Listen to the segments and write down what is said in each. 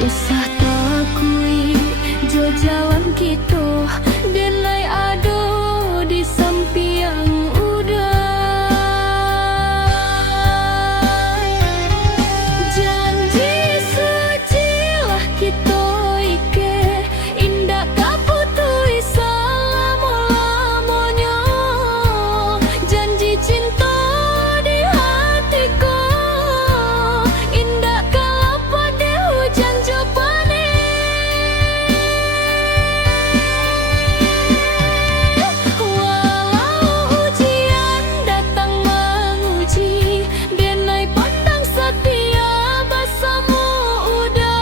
Usah takui jo jalan kita denai ado di sampiang udah. Janji sucilah kita ike indah kaputui selama-lamanya. Janji cinta di hatiku indah kalau pada hujan jopane. Walau ujian datang menguji, denai pandang setia bersama udah.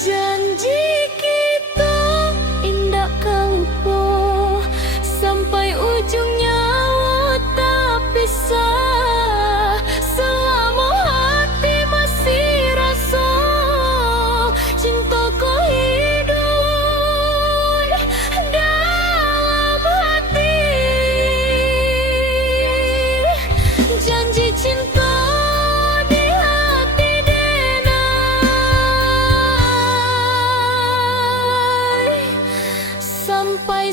Janji kita indah lupa sampai ujung nyawa tak pisah. Selama hati masih rasa cintaku hidup dalam hati. Janji cinta di hati denai sampai